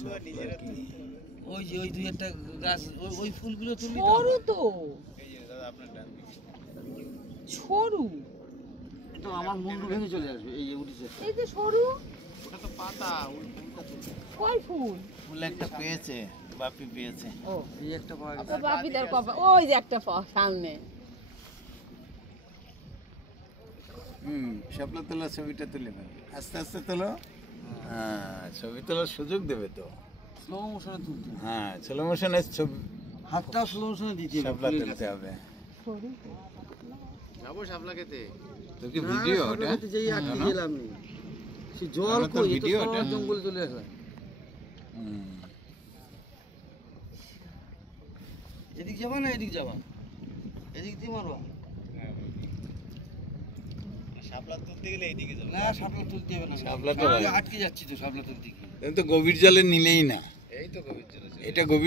ওই যে ওই দুই একটা গাছ ওই ফুলগুলো তুলবি সরু তো এই যে দাদা আপনার ডান দিকে সরু তো আমার মুন্ডু ভেঙে চলে আসবে এই যে উঠেছে এই যে সরু ওটা তো পাতা ওই ফুলটা তো কয় ফুল ফুল একটা পেয়েছে বাপি পেয়েছে ও এই একটা পাওয়া গেছে তো বাপিদার কপা ওই যে একটা সামনে শাপলা তোলা ছবিটা তুলে নেবে আস্তে আস্তে তোলো হ্যাঁ ছবি তোলার সুযোগ দেবে তো স্লো মোশনে তুলতে হবে। হ্যাঁ স্লো মোশনে ছবি হাতটাও স্লো মোশনে দিতে হবে শাপলা তুলতে হবে সরু যাবো শাপলা খেতে তোর কি ভিডিও ওটা যেই আটকে গেলাম নি সে জল আমার তো কই তো ভিডিও ওটা। সব জঙ্গলে চলে আসলাম এদিক যাবা না এদিক যাবা এদিক দিয়ে মারবা শাপলা তুলতে গেলে এইদিকে যাবে না শাপলা তুলতে হবে না শাপলা তো হয়। আটকে যাচ্ছি তো শাপলা তুলতে গিয়ে তো গভীর জলে নিলেই না এই তো গভীর জলে এটা গভীর